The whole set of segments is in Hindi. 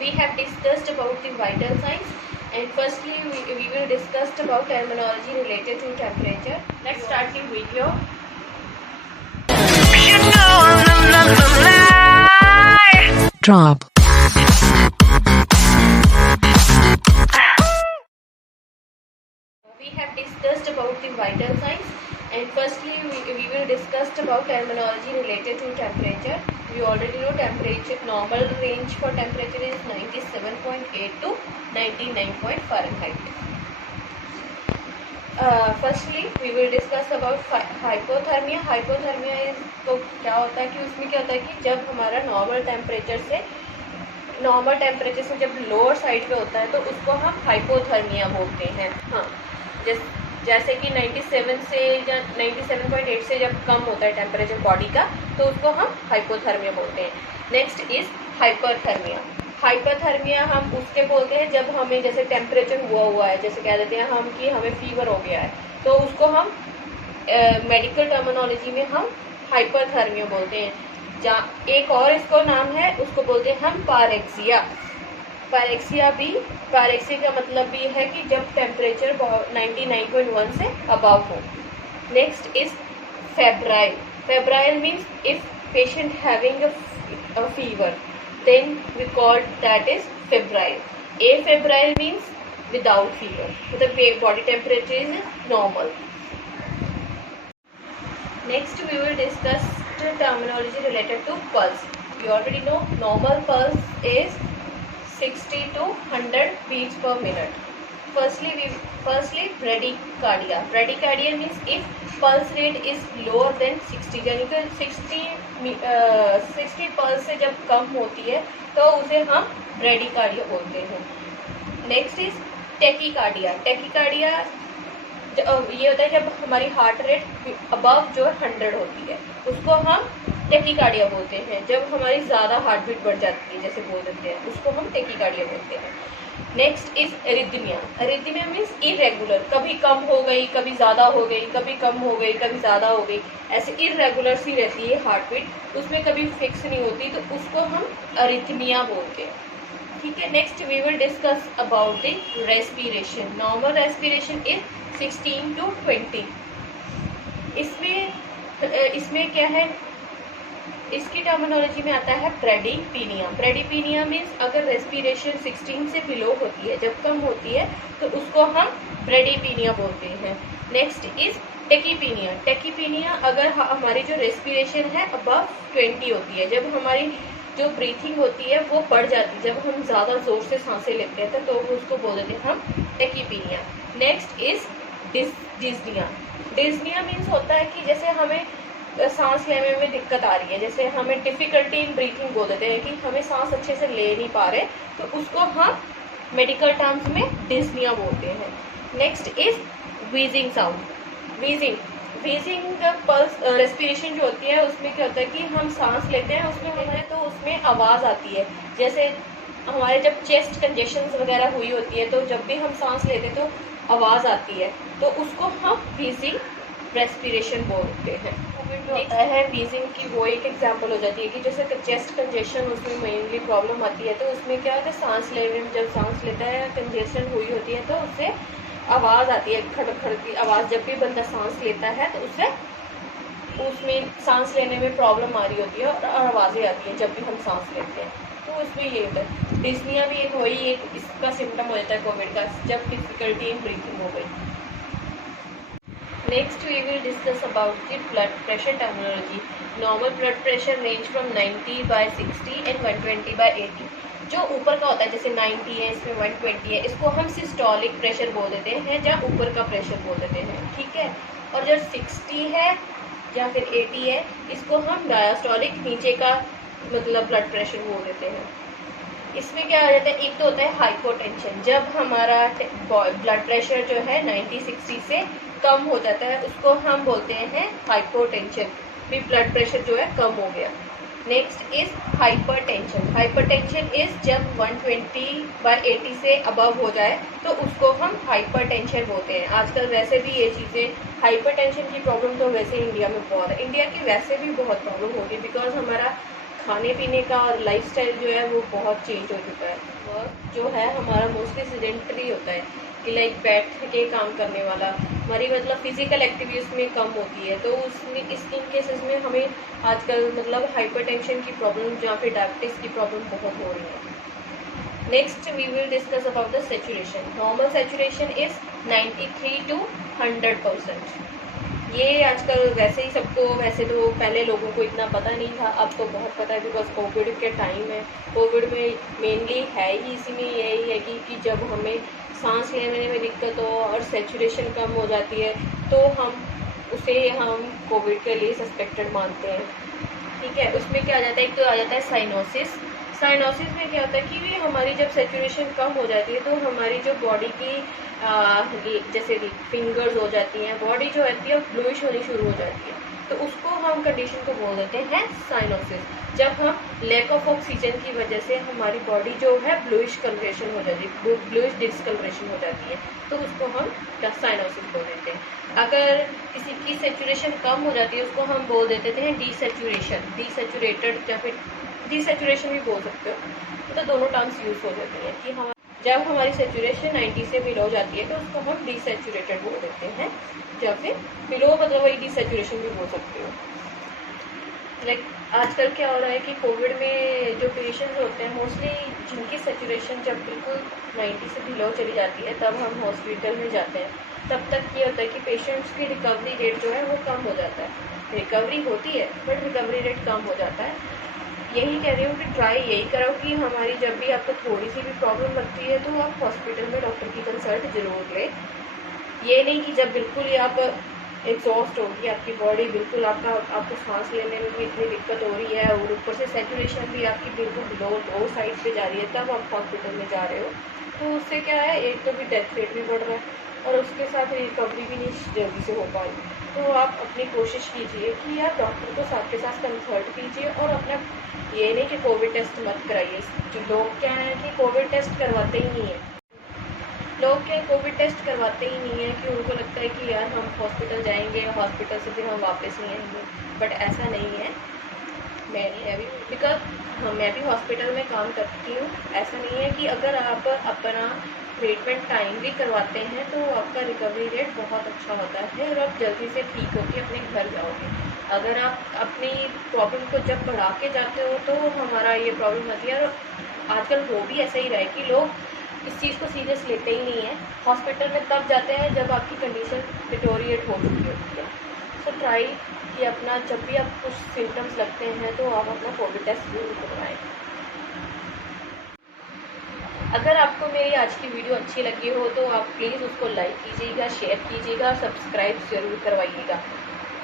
We have discussed about the vital signs, and firstly we will discuss about terminology related to temperature. Let's start the video. Drop. We have discussed about the vital signs, and firstly we will discuss about terminology related to temperature. We already know temperature normal range for temperature is 97.8 to 99 Fahrenheit. Firstly we will discuss about hypothermia. Hypothermia is तो क्या होता है कि उसमें क्या होता है कि जब हमारा नॉर्मल टेम्परेचर से जब लोअर साइड पे होता है तो उसको हम हाइपोथर्मिया बोलते हैं. हाँ, जैसे कि 97 से या 97.8 से जब कम होता है टेम्परेचर बॉडी का तो उसको हम हाइपोथर्मिया बोलते हैं. Next is hyperthermia. हाइपरथर्मिया हम उसके बोलते हैं जब हमें जैसे टेम्परेचर हुआ है, जैसे कह देते हैं हम कि हमें फीवर हो गया है, तो उसको हम मेडिकल टर्मिनोलॉजी में हम हाइपरथर्मिया बोलते हैं. एक और इसको नाम है, उसको बोलते हैं हम पारेक्सिया. पारेक्सिया का मतलब भी है कि जब टेम्परेचर 99.1 से अबव हो. Next is febrile. Febrile means if patient having a fever then we call that is febrile. Afebrile means without fever, the body temperature is normal. Next we will discuss the terminology related to pulse. You already know normal pulse is 60 to 100 beats per minute. Firstly bradycardia. Bradycardia means if pulse rate is lower than 60, यानी कि 60 पल्स से जब कम होती है तो उसे हम ब्रेडिकार्डिया बोलते हैं. Next is tachycardia. टेकीकार्डिया ये होता है जब हमारी हार्ट रेट अबव जो 100 होती है उसको हम टेकीकार्डिया बोलते हैं. जब हमारी ज़्यादा हार्ट बीट बढ़ जाती है जैसे बोल देते हैं उसको हम टेकीकार्डिया बोलते हैं. Next is arrhythmia. Arrhythmia means irregular, कभी कम हो गई, कभी ज़्यादा हो गई, कभी कम हो गई, कभी ज़्यादा हो गई, ऐसे इरेगुलर सी रहती है हार्ट बीट, उसमें कभी फिक्स नहीं होती, तो उसको हम एरिथमिया बोलते हैं. ठीक है. Next we will discuss about the respiration. Normal respiration is 16 to 20. इसमें क्या है, इसकी टर्मिनोलॉजी में आता है ब्रेडीपीनिया. ब्रेडीपीनिया मीन्स अगर रेस्पिरेशन 16 से बिलो होती है, जब कम होती है तो उसको हम ब्रेडीपीनिया बोलते हैं. Next is टेकीपीनिया. टेकीपीनिया अगर हमारी जो रेस्पिरेशन है अबव 20 होती है, जब हमारी जो ब्रीथिंग होती है वो बढ़ जाती है, जब हम ज़्यादा ज़ोर से सांसें लेते हैं तो उसको बोल देते हैं हम tachypnoea. Next is dyspnoea. Dyspnoea means होता है कि जैसे हमें सांस लेने में दिक्कत आ रही है, जैसे हमें डिफ़िकल्टी इन ब्रीथिंग बोल देते हैं कि हमें सांस अच्छे से ले नहीं पा रहे, तो उसको हम मेडिकल टर्म्स में डिस्निया बोलते हैं. Next is wheezing sound. Wheezing pulse respiration जो होती है उसमें क्या होता है कि हम सांस लेते हैं उसमें आवाज़ आती है. जैसे हमारे जब चेस्ट कंजेशंस वगैरह हुई होती है तो जब भी हम सांस लेते हैं तो आवाज़ आती है, तो उसको हम व्हीजिंग रेस्पिरेशन बोलते हैं. होता है व्हीजिंग की वो एक एग्जांपल हो जाती है कि जैसे चेस्ट कंजेशन उसमें मेनली प्रॉब्लम आती है, तो उसमें क्या होता है सांस लेने में जब सांस लेता है कंजेशन हुई होती है तो उससे आवाज़ आती है, खड़क खड़क की आवाज़. जब भी बंदा सांस लेता है तो उसमें सांस लेने में प्रॉब्लम आ रही होती है और आवाज़ें आती हैं जब भी हम सांस लेते हैं, तो उसमें ये होता है. डिस्निया भी एक इसका सिम्टम हो जाता है कोविड का, जब डिफ़िकल्टी इन ब्रीथिंग हो गई. Next we will discuss about the blood pressure terminology. Normal blood pressure range from 90/60 and 120/80. जो ऊपर का होता है जैसे 90 है, इसमें 120 है, इसको हम सिस्टोलिक प्रेशर बोल देते हैं या ऊपर का प्रेशर बोल देते हैं. ठीक है. और जब 60 है या फिर 80 है इसको हम डायस्टोलिक, नीचे का मतलब ब्लड प्रेशर बोल देते हैं. इसमें क्या आ जाता है, एक तो होता है हाइपोटेंशन. जब हमारा ब्लड प्रेशर जो है 90-60 से कम हो जाता है उसको हम बोलते हैं हाइपोटेंशन, भी ब्लड प्रेशर जो है कम हो गया. Next is hypertension. Hypertension is जब 120/80 से अबव हो जाए तो उसको हम हाइपरटेंशन बोलते हैं. आजकल वैसे भी ये चीज़ें हाइपरटेंशन की प्रॉब्लम तो वैसे इंडिया में बहुत है. इंडिया की वैसे भी बहुत प्रॉब्लम होगी बिकॉज हमारा खाने पीने का और लाइफस्टाइल जो है वो बहुत चेंज हो चुका है। वर्क जो है हमारा मोस्टली सीडेंटरी होता है कि लाइक बैठ के काम करने वाला, हमारी मतलब फिजिकल एक्टिविटी उसमें कम होती है। तो उसमें इन केसेस में हमें आजकल मतलब हाइपरटेंशन की प्रॉब्लम या फिर डायबिटीज़ की प्रॉब्लम बहुत हो रही है। Next we will discuss about the saturation. Normal saturation is 93 to 100%। ये आजकल वैसे ही सबको, वैसे तो पहले लोगों को इतना पता नहीं था, अब तो बहुत पता है बिकॉज कोविड के टाइम है। कोविड में मेनली है ही इसी में यही है कि जब हमें सांस लेने में दिक्कत हो और सैचुरेशन कम हो जाती है तो हम कोविड के लिए सस्पेक्टेड मानते हैं। ठीक है, उसमें क्या आ जाता है, एक तो आ जाता है साइनोसिस। साइनोसिस में क्या होता है कि हमारी जब सैचुरेशन कम हो जाती है तो हमारी जो बॉडी की जैसे फिंगर्स हो जाती हैं, बॉडी जो होती है ब्लूइश होनी शुरू हो जाती है। तो उसको हम कंडीशन को बोल देते हैं साइनोसिस। जब हम लैक ऑफ ऑक्सीजन की वजह से हमारी बॉडी जो है ब्लूइश कलरेशन हो जाती है, ब्लूइश डिस्कलरेशन हो जाती है, तो उसको हम साइनोसिस बोल देते हैं। अगर किसी की सैचुरेशन कम हो जाती है उसको हम बोल देते हैं डीसैचुरेशन, डीसैचुरेटेड या फिर डीसैचुरेशन भी बोल सकते हो। तो दोनों टर्म्स यूज हो जाती हैं कि जब हमारी सैचुरेशन 90 से बिलो जाती है तो उसको हम डीसैचुरेटेड बोल देते हैं, या फिर बिलो मतलब वही डीसैचुरेशन भी बोल सकते हो। लाइक आजकल क्या हो रहा है कि कोविड में जो पेशेंट्स होते हैं मोस्टली जिनकी सैचुरेशन जब बिल्कुल 90 से बिलो चली जाती है तब हम हॉस्पिटल में जाते हैं। तब तक ये होता है कि पेशेंट्स की रिकवरी रेट जो है वो कम हो जाता है। रिकवरी होती है बट रिकवरी रेट कम हो जाता है। यही कह रही हूँ कि ट्राई यही करो कि हमारी जब भी आपको थोड़ी सी भी प्रॉब्लम लगती है तो आप हॉस्पिटल में डॉक्टर की कंसल्ट जरूर लें। ये नहीं कि जब बिल्कुल ही आप एग्जॉस्ट होगी आपकी बॉडी, बिल्कुल आपको सांस लेने में भी इतनी दिक्कत हो रही है और ऊपर से सैचुरेशन भी आपकी बिल्कुल लो साइड पे जा रही है, तब आप हॉस्पिटल में जा रहे हो तो उससे क्या है, एक तो भी डेथ रेट भी बढ़ रहा है और उसके साथ रिकवरी भी नहीं जल्दी से हो पाई। तो आप अपनी कोशिश कीजिए कि आप डॉक्टर को साथ के साथ कंसल्ट कीजिए और अपना ये नहीं कि कोविड टेस्ट मत कराइए। लोग क्या है कि कोविड टेस्ट करवाते ही नहीं है, लोग क्या कोविड टेस्ट करवाते ही नहीं है कि उनको लगता है कि यार हम हॉस्पिटल जाएंगे, हॉस्पिटल से फिर हम वापस नहीं आएंगे। बट ऐसा नहीं है। मैं भी हॉस्पिटल में काम करती हूँ। ऐसा नहीं है कि अगर आप अपना ट्रीटमेंट टाइमली करवाते हैं तो आपका रिकवरी रेट बहुत अच्छा होता है और आप जल्दी से ठीक होकर अपने घर जाओगे। अगर आप अपनी प्रॉब्लम को जब बढ़ा के जाते हो तो हमारा ये प्रॉब्लम आती है। और आजकल हो भी ऐसा ही रहा है कि लोग इस चीज़ को सीरियस लेते ही नहीं है। हॉस्पिटल में तब जाते हैं जब आपकी कंडीशन डिटोरिएट हो चुकी होती है। सो ट्राई कि अपना जब भी आप कुछ सिम्टम्स लगते हैं तो आप अपना कोविड टेस्ट जरूर करवाएं। अगर आपको मेरी आज की वीडियो अच्छी लगी हो तो आप प्लीज़ उसको लाइक कीजिएगा, शेयर कीजिएगा, सब्सक्राइब ज़रूर करवाइएगा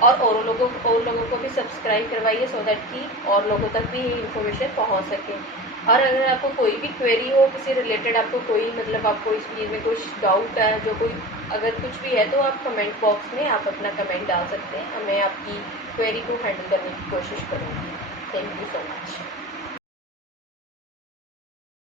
और लोगों को भी सब्सक्राइब करवाइए सो दैट कि और लोगों तक भी ये इन्फॉर्मेशन पहुंच सके। और अगर आपको कोई भी क्वेरी हो किसी रिलेटेड, आपको कोई मतलब आपको इस चीज़ में कुछ डाउट है, जो कोई अगर कुछ भी है तो आप कमेंट बॉक्स में आप अपना कमेंट डाल सकते हैं। मैं आपकी क्वेरी को हैंडल करने की कोशिश करूँगी। Thank you so much.